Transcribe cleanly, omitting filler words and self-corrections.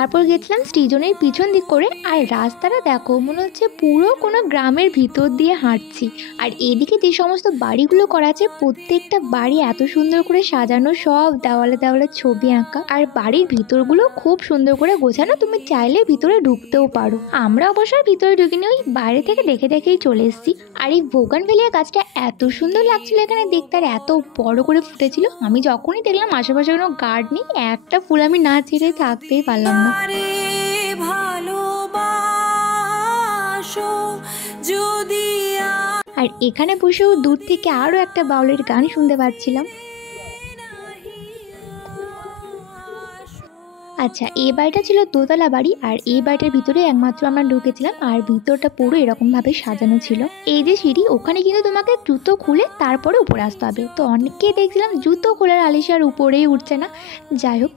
তারপর গেছিলাম সৃজনের পিছন দিক করে। আর রাস্তাটা দেখো, মনে হচ্ছে পুরো কোনো গ্রামের ভিতর দিয়ে হাঁটছি। আর এদিকে যে সমস্ত বাড়িগুলো করা আছে, প্রত্যেকটা বাড়ি এত সুন্দর করে সাজানো, সব দেওয়ালে দেওয়ালে ছবি আঁকা। আর বাড়ির ভিতরগুলো খুব সুন্দর করে গোছানো, তুমি চাইলে ভিতরে ঢুকতেও পারো। আমরা অবশ্যই ভিতরে ঢুকিনি, ওই বাইরে থেকে দেখে দেখেই চলে এসেছি। আর এই বোগানভেলিয়া গাছটা এত সুন্দর লাগছিল এখানে দেখতে, আর এত বড় করে ফুটেছিল। আমি যখনই দেখলাম আশেপাশে কোনো গার্ড নেই, একটা ফুল আমি না ছিঁড়ে থাকতেই পারলাম না। আর এখানে বসেও দূর থেকে আরও একটা বাউলের গান শুনতে পাচ্ছিলাম। আচ্ছা, এই বাড়িটা ছিল দোতলা বাড়ি, আর এই বাড়িটার ভিতরে একমাত্র আমরা ঢুকেছিলাম। আর ভিতরটা পুরো এরকমভাবে সাজানো ছিল। এই যে সিঁড়ি, ওখানে কিন্তু তোমাকে জুতো খুলে তারপরে উপরে আসতে হবে। তো অনেককে দেখছিলাম জুতো খোলার আলিশার উপরেই উঠছে না। যাই হোক,